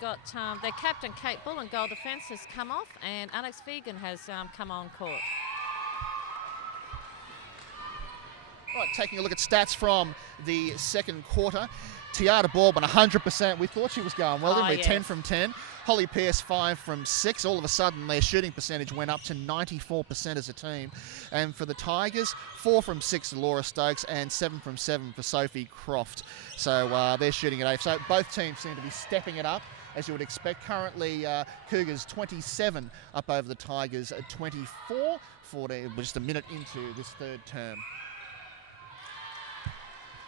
got their captain, Kate Bull, and goal defence has come off, and Alex Vegan has come on court. Right, taking a look at stats from the second quarter. Tiara Baldwin, 100%. We thought she was going well, didn't we? Yes. 10 from 10. Holly Pearce, 5 from 6. All of a sudden, their shooting percentage went up to 94% as a team. And for the Tigers, 4 from 6 to Laura Stokes and 7 from 7 for Sophie Croft. So they're shooting at 8. So both teams seem to be stepping it up, as you would expect. Currently, Cougars 27 up over the Tigers at 24. Just a minute into this third term.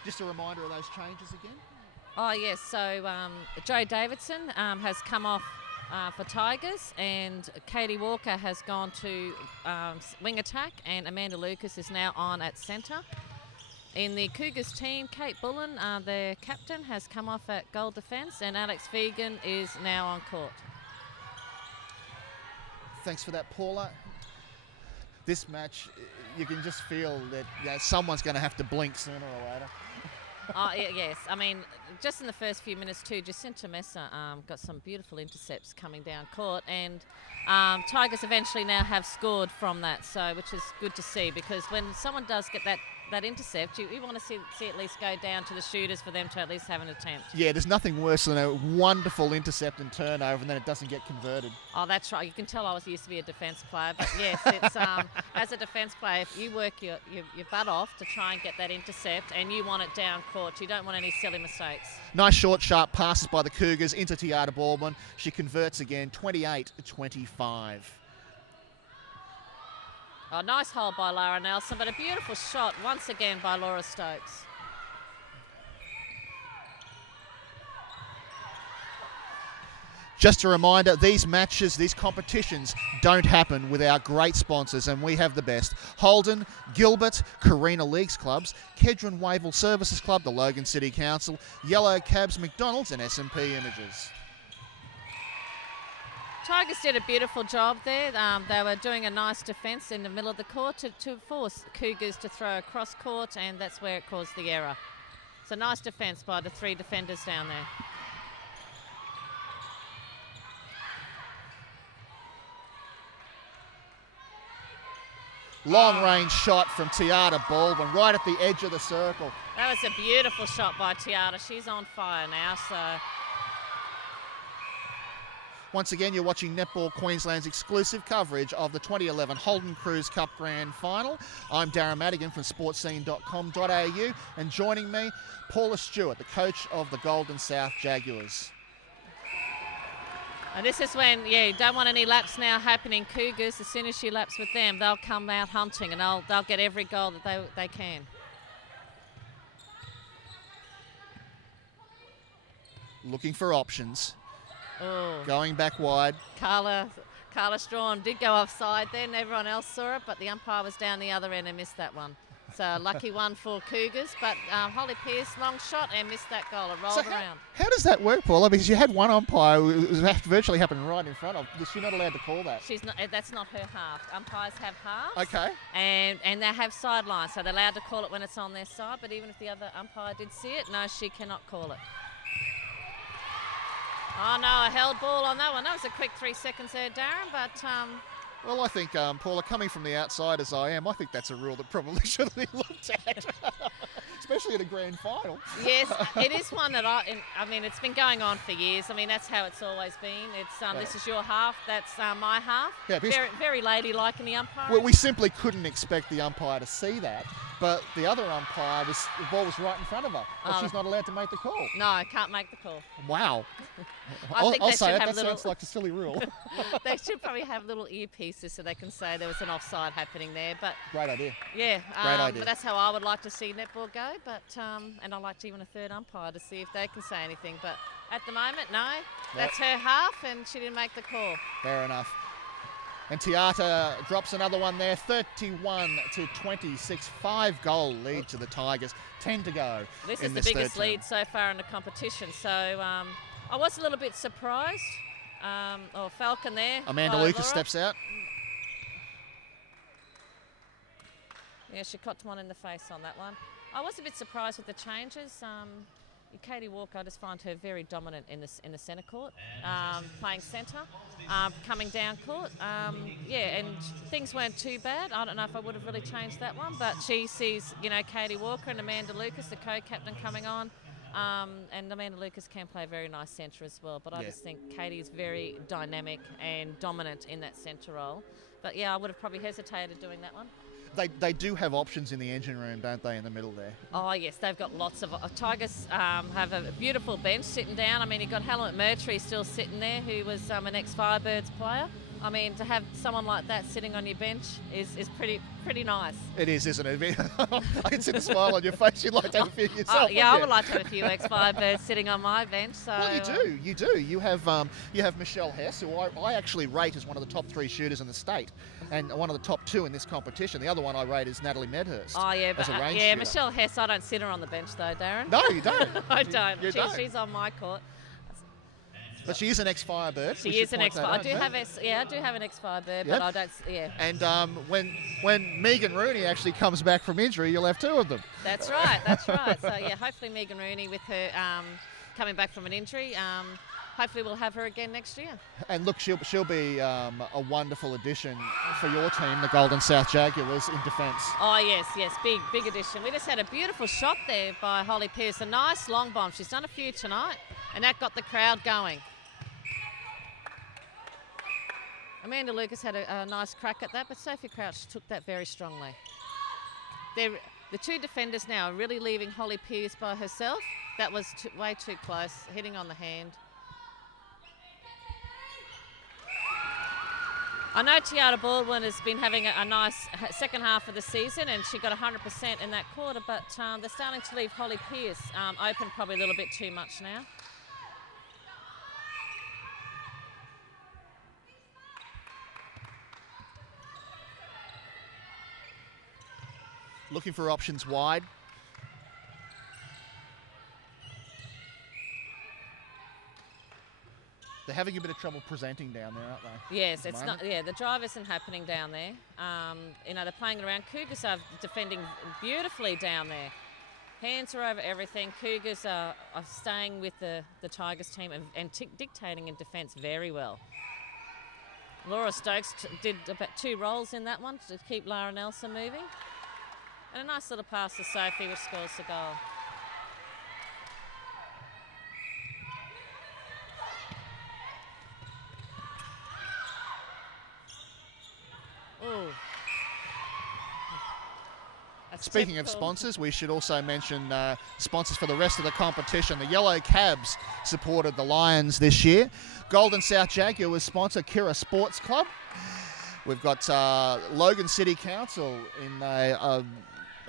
Just a reminder of those changes again. Oh, yes. So Jo Davidson has come off for Tigers, and Katie Walker has gone to wing attack, and Amanda Lucas is now on at centre. In the Cougars team, Kate Bullen, their captain, has come off at goal defence, and Alex Vegan is now on court. Thanks for that, Paula. This match, you can just feel that someone's going to have to blink sooner or later. Oh, yes. I mean, just in the first few minutes too, Jacinta Messer got some beautiful intercepts coming down court, and Tigers eventually now have scored from that, so which is good to see, because when someone does get that intercept, you want to see at least go down to the shooters for them to at least have an attempt. Yeah, there's nothing worse than a wonderful intercept and turnover, and then it doesn't get converted. Oh, that's right. You can tell I used to be a defence player, but yes, it's as a defence player, if you work your butt off to try and get that intercept, and you want it down court. You don't want any silly mistakes. Nice short, sharp passes by the Cougars into Tiara Baldwin. She converts again, 28-25. Oh, nice hole by Lara Nelson, but a beautiful shot once again by Laura Stokes. Just a reminder, these matches, these competitions don't happen without great sponsors, and we have the best. Holden, Gilbert, Carina Leagues Clubs, Kedron Wavell Services Club, the Logan City Council, Yellow Cabs, McDonald's, and S&P Images. Tigers did a beautiful job there. They were doing a nice defence in the middle of the court to force Cougars to throw across court, and that's where it caused the error. So nice defence by the 3 defenders down there. Long range shot from Tiara Baldwin right at the edge of the circle. That was a beautiful shot by Tiara. She's on fire now, so... Once again, you're watching Netball Queensland's exclusive coverage of the 2011 Holden Cruise Cup Grand Final. I'm Darren Madigan from sportscene.com.au, and joining me, Paula Stewart, the coach of the Golden South Jaguars. And this is when, you don't want any laps now happening. Cougars, as soon as you lapse with them, they'll come out hunting, and they'll get every goal that they can. Looking for options. Oh. Going back wide. Carla Strawn did go offside then. Everyone else saw it, but the umpire was down the other end and missed that one. So a lucky one for Cougars, but Holly Pearce, long shot, and missed that goal. It rolled around. How does that work, Paula? Because you had one umpire who was virtually happening right in front of. Is she not allowed to call that? She's not. That's not her half. Umpires have halves. Okay. And they have sidelines, so they're allowed to call it when it's on their side, but even if the other umpire did see it, no, she cannot call it. Oh, no, a held ball on that one. That was a quick 3 seconds there, Darren, but... Well, I think, Paula, coming from the outside as I am, I think that's a rule that probably should be looked at, especially at a grand final. Yes, it is one that I mean, it's been going on for years. I mean, that's how it's always been. It's This is your half, that's my half. Yeah, very, very ladylike in the umpire. Well, we simply couldn't expect the umpire to see that, but the other umpire, the ball was right in front of her, but she's not allowed to make the call. No, can't make the call. Wow. I'll say it. That sounds like a silly rule. They should probably have little earpieces so they can say there was an offside happening there. But great idea. Yeah, great idea. But that's how I would like to see netball go. But and I like to even a third umpire to see if they can say anything. But at the moment, no. That's her half, and she didn't make the call. Fair enough. And Tiata drops another one there, 31-26, 5-goal lead to the Tigers, 10 to go. This is the biggest lead so far in the competition. So I was a little bit surprised. Falcon there. Amanda Lucas steps out. Yeah, she copped one in the face on that one. I was a bit surprised with the changes. Katie Walker, I just find her very dominant in the centre court, playing centre, coming down court. Yeah, and things weren't too bad. I don't know if I would have really changed that one, but she sees, Katie Walker and Amanda Lucas, the co-captain, coming on. And Amanda Lucas can play a very nice centre as well. But I just think Katie is very dynamic and dominant in that centre role. But yeah, I would have probably hesitated doing that one. They do have options in the engine room, don't they, in the middle there? Oh, yes, they've got lots of... Tigers have a beautiful bench sitting down. I mean, you've got Helen McMurtry still sitting there, who was an ex-Firebirds player. I mean, to have someone like that sitting on your bench is pretty nice. It is, isn't it? I can see the smile on your face. You'd like to have a few yourself. Yeah, I would like to have a few ex-Firebirds sitting on my bench. So. Well, you do. You have Michelle Hess, who I actually rate as one of the top 3 shooters in the state, and one of the top 2 in this competition. The other one I rate is Natalie Medhurst. Oh yeah, but shooter. Michelle Hess, I don't sit her on the bench though, Darren. No, you don't. I don't. She's on my court. But she is an ex-Firebird. She is an ex-Firebird. I do have an ex-Firebird, but I don't. Yeah. And when Megan Rooney actually comes back from injury, you'll have 2 of them. That's right. That's right. So yeah, hopefully Megan Rooney, with her coming back from an injury, hopefully we'll have her again next year. And look, she'll be a wonderful addition for your team, the Golden South Jaguars, in defence. Oh yes, big addition. We just had a beautiful shot there by Holly Pearce, a nice long bomb. She's done a few tonight, and that got the crowd going. Amanda Lucas had a nice crack at that, but Sophie Crouch took that very strongly. The 2 defenders now are really leaving Holly Pearce by herself. That was way too close, hitting on the hand. I know Tiara Baldwin has been having a nice second half of the season, and she got 100% in that quarter, but they're starting to leave Holly Pearce open probably a little bit too much now. Looking for options wide. They're having a bit of trouble presenting down there, aren't they? Yes, it's not. Yeah, the drive isn't happening down there. They're playing it around. Cougars are defending beautifully down there. Hands are over everything. Cougars are staying with the Tigers team and dictating in defence very well. Laura Stokes did about 2 rolls in that one to keep Lara Nelson moving. And a nice little pass to Sophie, which scores the goal. Ooh. Speaking of sponsors, we should also mention sponsors for the rest of the competition. The Yellow Cabs supported the Lions this year. Golden South Jaguars sponsor Kira Sports Club. We've got Logan City Council in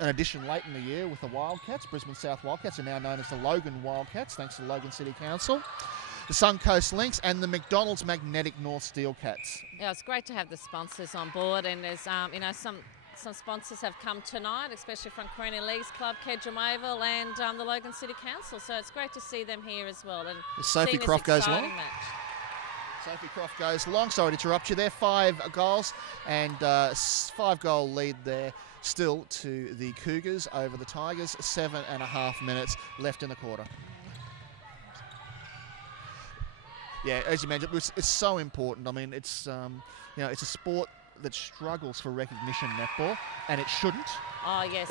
an addition late in the year with the Wildcats. Brisbane South Wildcats are now known as the Logan Wildcats, thanks to Logan City Council. The Suncoast Lynx and the McDonald's Magnetic North Steel Cats. Yeah, it's great to have the sponsors on board, and there's some sponsors have come tonight, especially from Carina Leagues Club, Kedron, Wavell, and the Logan City Council. So it's great to see them here as well. And Sophie Croft goes long. Sophie Croft goes long. Sorry to interrupt you there. 5 goals and 5-goal lead there still to the Cougars over the Tigers. 7.5 minutes left in the quarter. Yeah, as you mentioned, it's so important. I mean, it's it's a sport that struggles for recognition, netball, and it shouldn't. Oh yes,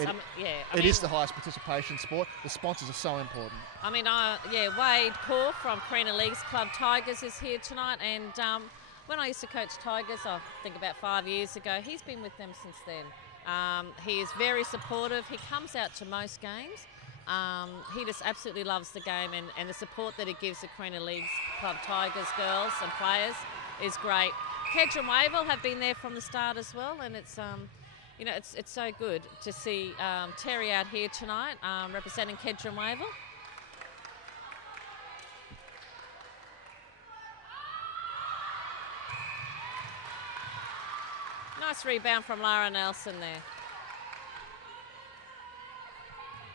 it is the highest participation sport. The sponsors are so important. I mean, Wade Core from Carina Leagues Club Tigers is here tonight, and when I used to coach Tigers, I think about 5 years ago, he's been with them since then. He is very supportive. He comes out to most games. He just absolutely loves the game, and the support that he gives the Carina Leagues Club Tigers girls and players is great. Kedron Wavell have been there from the start as well, and it's it's so good to see Terry out here tonight representing Kedron Wavell. Nice rebound from Lara Nelson there.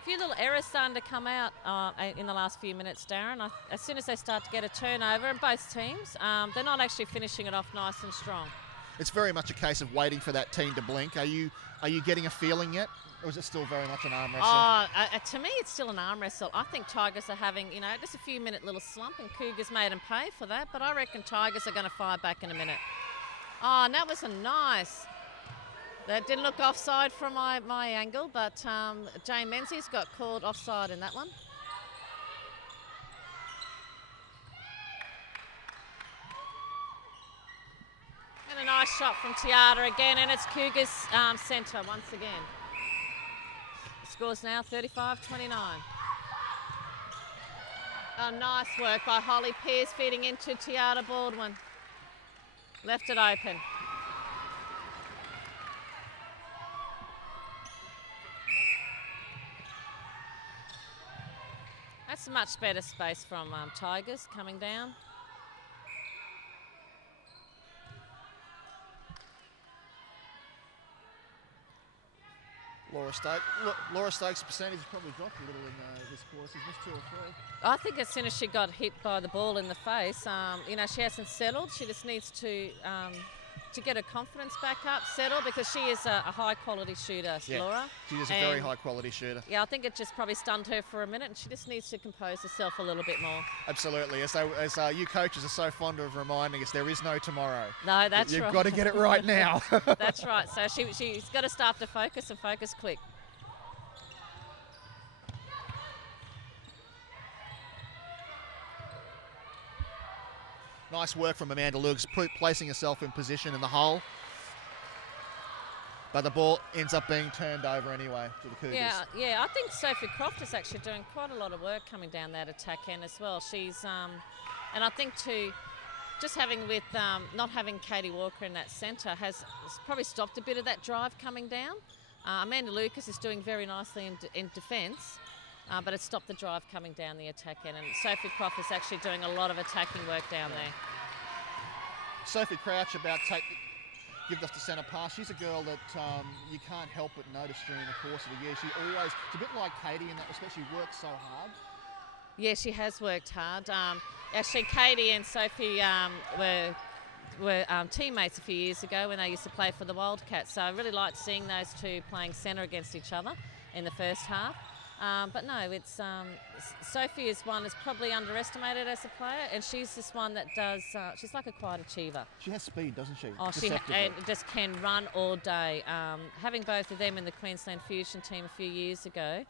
A few little errors starting to come out in the last few minutes, Darren. As soon as they start to get a turnover in both teams, they're not actually finishing it off nice and strong. It's very much a case of waiting for that team to blink. Are you getting a feeling yet Or is it still very much an arm wrestle? To me, it's still an arm wrestle. I think Tigers are having, just a few minute little slump, and Cougars made them pay for that. But I reckon Tigers are going to fire back in a minute. Oh, and that was a nice. That didn't look offside from my angle, but Jane Menzies got called offside in that one. And a nice shot from Tiara again, and it's Cougars centre once again. The score's now 35-29. Oh, nice work by Holly Pearce feeding into Tiara Baldwin. Left it open. That's a much better space from Tigers coming down. Laura Stokes' percentage probably dropped a little in this course. She's missed 2 or 3. I think as soon as she got hit by the ball in the face, she hasn't settled. She just needs to get her confidence back up, settle, because she is a high-quality shooter, Laura. She is a very high-quality shooter. Yeah, I think it just probably stunned her for a minute, and she just needs to compose herself a little bit more. Absolutely. As you coaches are so fond of reminding us, there is no tomorrow. No, that's right. You've got to get it right now. That's right. So she's got to start to focus and focus quick. Nice work from Amanda Lucas, placing herself in position in the hole. But the ball ends up being turned over anyway to the Cougars. Yeah. I think Sophie Croft is actually doing quite a lot of work coming down that attack end as well. She's, and I think too, just having with not having Katie Walker in that centre has probably stopped a bit of that drive coming down. Amanda Lucas is doing very nicely in defence. But it stopped the drive coming down the attack end, and Sophie Croft is actually doing a lot of attacking work down there. Sophie Crouch give off the centre pass. She's a girl that you can't help but notice during the course of the year. It's a bit like Katie in that respect. She works so hard. Yeah, she has worked hard. Actually, Katie and Sophie were teammates a few years ago when they used to play for the Wildcats. So I really liked seeing those two playing centre against each other in the first half. But no, it's Sophie is one that's probably underestimated as a player, and she's this one that does. She's like a quiet achiever. She has speed, doesn't she? Oh, she just can run all day. Having both of them in the Queensland Fusion team a few years ago,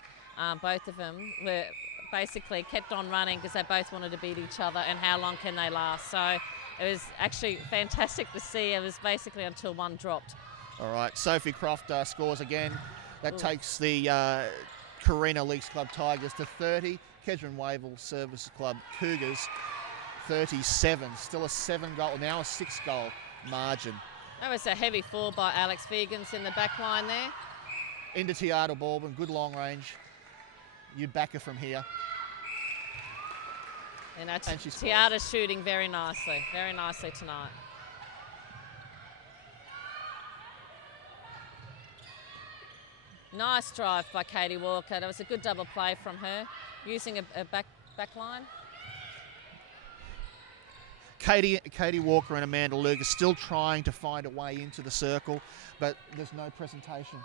both of them were basically kept on running because they both wanted to beat each other, and how long can they last? So it was actually fantastic to see. It was basically until one dropped. All right, Sophie Croft scores again. That takes the Carina Leagues Club Tigers to 30. Kedron Wavell Service Club Cougars 37. Still a 7-goal, now a 6-goal margin. That was a heavy fall by Alex Vegans in the back line there. Into Tiara Baldwin, good long range. You back her from here. And Tiara's shooting very nicely tonight. Nice drive by Katie Walker. That was a good double play from her, using a back line. Katie Walker and Amanda Lucas still trying to find a way into the circle, but there's no presentation.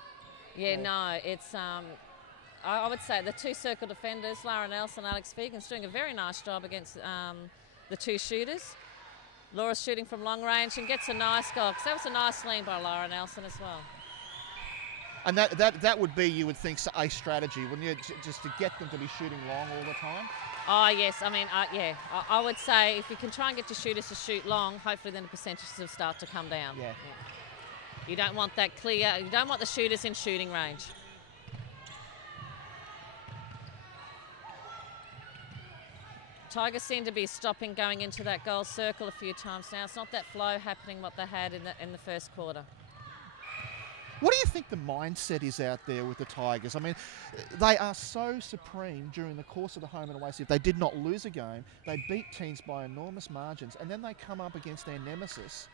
Yeah, no, it's I would say the two circle defenders, Lara Nelson and Alex Vegans, doing a very nice job against the two shooters. Laura's shooting from long range and gets a nice goal, because that was a nice lean by Lara Nelson as well. And that would be, you would think, a strategy, wouldn't you? Just to get them to be shooting long all the time? Oh, yes. I mean, I would say if you can try and get your shooters to shoot long, hopefully then the percentages will start to come down. Yeah. You don't want that clear. You don't want the shooters in shooting range. Tigers seem to be stopping going into that goal circle a few times now. It's not that flow happening what they had in the first quarter. What do you think the mindset is out there with the Tigers? I mean, they are so supreme during the course of the home and away series. They did not lose a game. They beat teams by enormous margins, and then they come up against their nemesis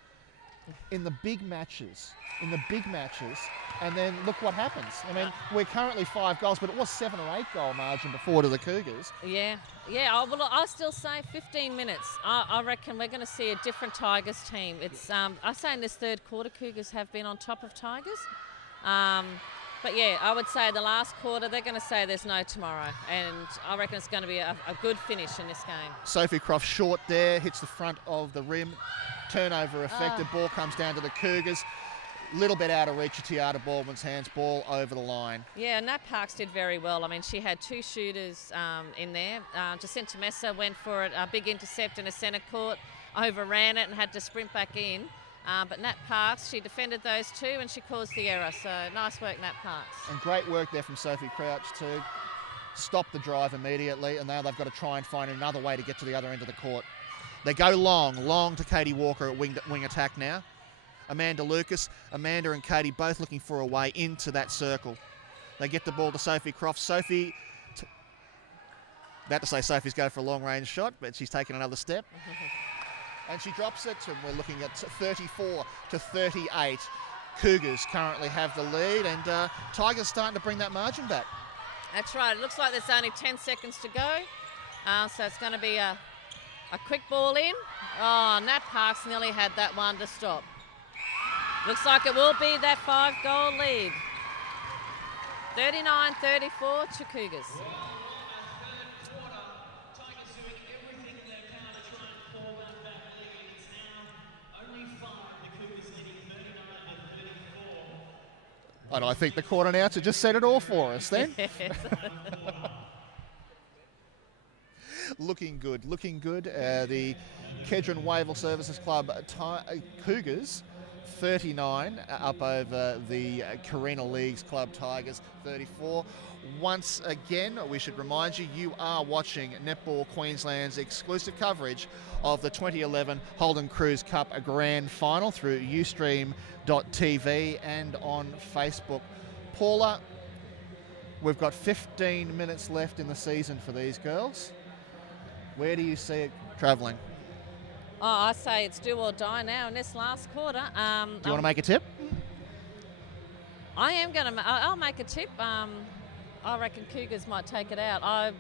in the big matches, and then look what happens. I mean, we're currently 5 goals, but it was 7 or 8 goal margin before to the Cougars. Yeah. I'll still say 15 minutes. I reckon we're going to see a different Tigers team. It's I say in this third quarter, Cougars have been on top of Tigers. But yeah, I would say the last quarter, they're going to say there's no tomorrow. And I reckon it's going to be a good finish in this game. Sophie Croft short there, hits the front of the rim. Turnover affected. Ball comes down to the Cougars. Little bit out of reach of Tiara Baldwin's hands. Ball over the line. Yeah, Nat Parks did very well. I mean, she had 2 shooters in there. Jacinta Mesa went for it, a big intercept in a centre court, overran it and had to sprint back in. But Nat Parks, she defended those 2 and she caused the error. So nice work, Nat Parks. And great work there from Sophie Crouch too. Stop the drive immediately, and now they've got to try and find another way to get to the other end of the court. They go long to Katie Walker at wing attack now. Amanda Lucas, Amanda and Katie both looking for a way into that circle. They get the ball to Sophie Croft. Sophie, about to say Sophie's going for a long range shot, but she's taken another step. And she drops it, and we're looking at 34 to 38. Cougars currently have the lead, and Tigers starting to bring that margin back. That's right. It looks like there's only 10 seconds to go. So it's going to be a quick ball in. Oh, Nat Parks nearly had that one to stop. Looks like it will be that 5-goal lead. 39-34 to Cougars. And I think the court announcer just said it all for us then. Looking good. The Kedron Wavell Services Club Cougars 39 up over the Carina Leagues Club Tigers 34. Once again, we should remind you, you are watching Netball Queensland's exclusive coverage of the 2011 Holden Cruise Cup Grand Final through Ustream.tv and on Facebook. Paula, we've got 15 minutes left in the season for these girls. Where do you see it travelling? Oh, I say it's do or die now in this last quarter. Do you want to make a tip? I am going to. I'll make a tip. I reckon Cougars might take it out. I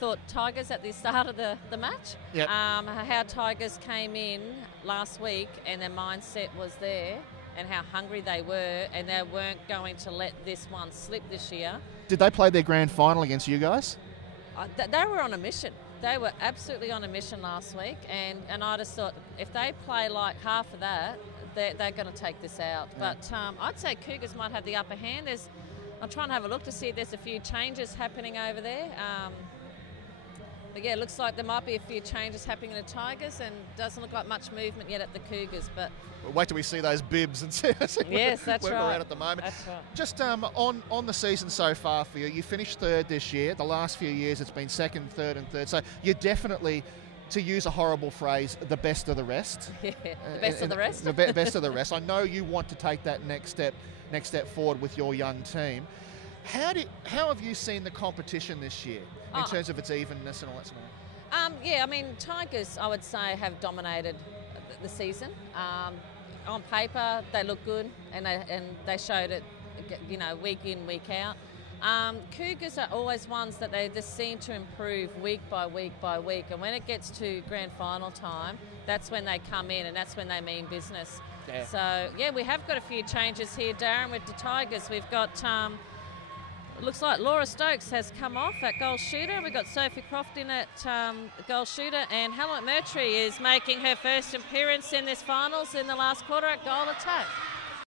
thought Tigers at the start of the match. Yep. How Tigers came in last week and their mindset was there, and how hungry they were, and they weren't going to let this one slip this year. Did they play their grand final against you guys? They were on a mission. They were absolutely on a mission last week, and I just thought if they play like half of that, they're going to take this out. Yeah. But I'd say Cougars might have the upper hand. I'm trying to have a look to see if there's a few changes happening over there. But yeah, it looks like there might be a few changes happening in the Tigers, and doesn't look like much movement yet at the Cougars. But wait till we see those bibs and see yes, that's where right. we're at the moment. That's right. Just on the season so far for you, you finished 3rd this year. The last few years it's been 2nd, 3rd and 3rd. So you're definitely, to use a horrible phrase, the best of the rest. Yeah, the best of the rest. The best of the rest. I know you want to take that next step forward with your young team. How have you seen the competition this year in terms of its evenness and all that sort of thing? Yeah, I mean, Tigers, I would say, have dominated the season. On paper, they look good, and they showed it, week in, week out. Cougars are always ones that they just seem to improve week by week by week, and when it gets to grand final time, that's when they come in, and that's when they mean business. Yeah. So, yeah, we have got a few changes here, Darren, with the Tigers. We've got... looks like Laura Stokes has come off at goal shooter. We've got Sophie Croft in at goal shooter, and Helen McMurtry is making her first appearance in this finals in the last quarter at goal attack.